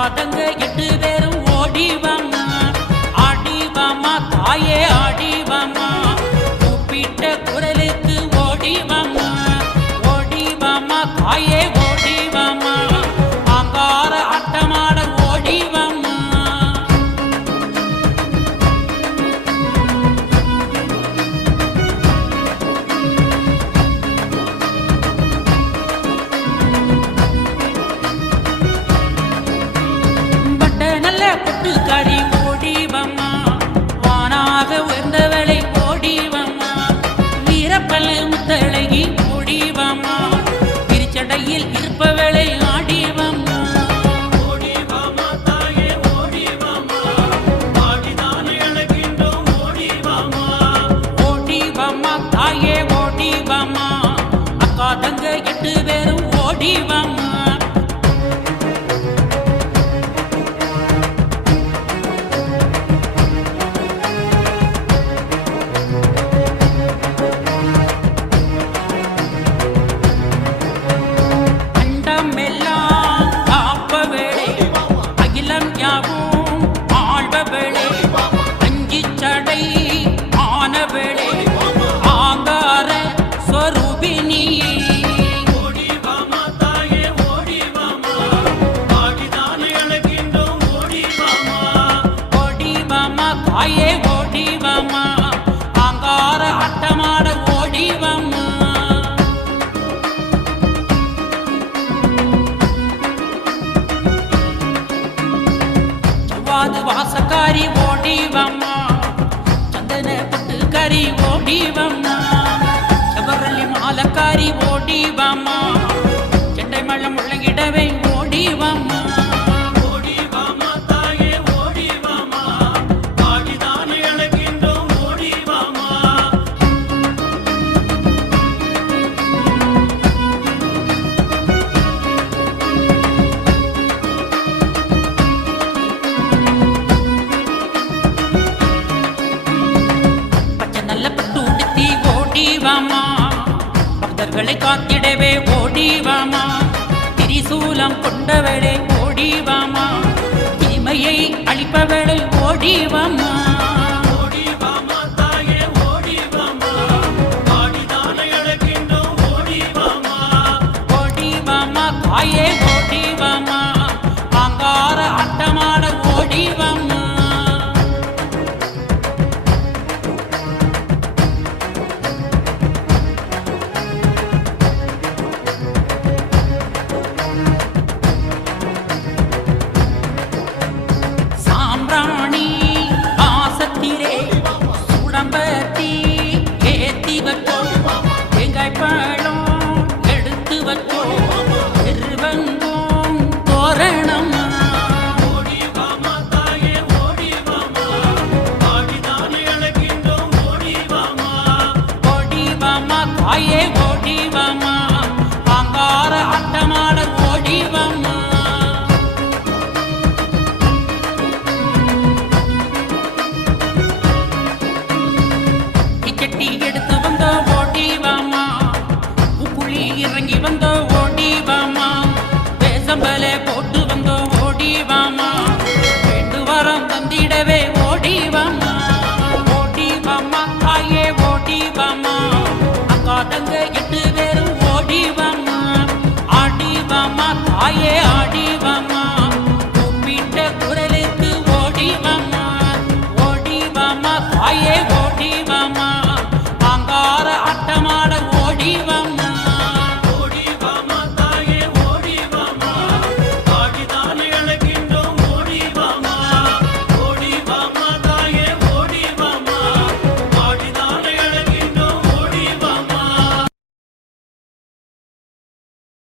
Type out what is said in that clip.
பாதங்கள் কারিম Oh. ചന്ദ്രനാത് വാസക്കാരി ഓടി വമ്മ ചന്ദന പുട്ടുകാരി ഓടി വമ്മ ശബറലി മാലക്കാരി ഓടി பக்தர்களை காத்திடவே ஓடிவாமா திரிசூலம் கொண்டவளே ஓடிவாமா தீமையை அழிப்பவளை ஓடிவாமா ஓடிவாமா தாயே ஓடிவாமா ஆடிதானே அழைக்கின்றோம் ராணி ஆசத்திரே சுடம்பத்தி ஏத்தி வைக்கோ தேங்காய் பழம் எடுத்து வைக்கோ திருவங்கும் தோரணம். தாயே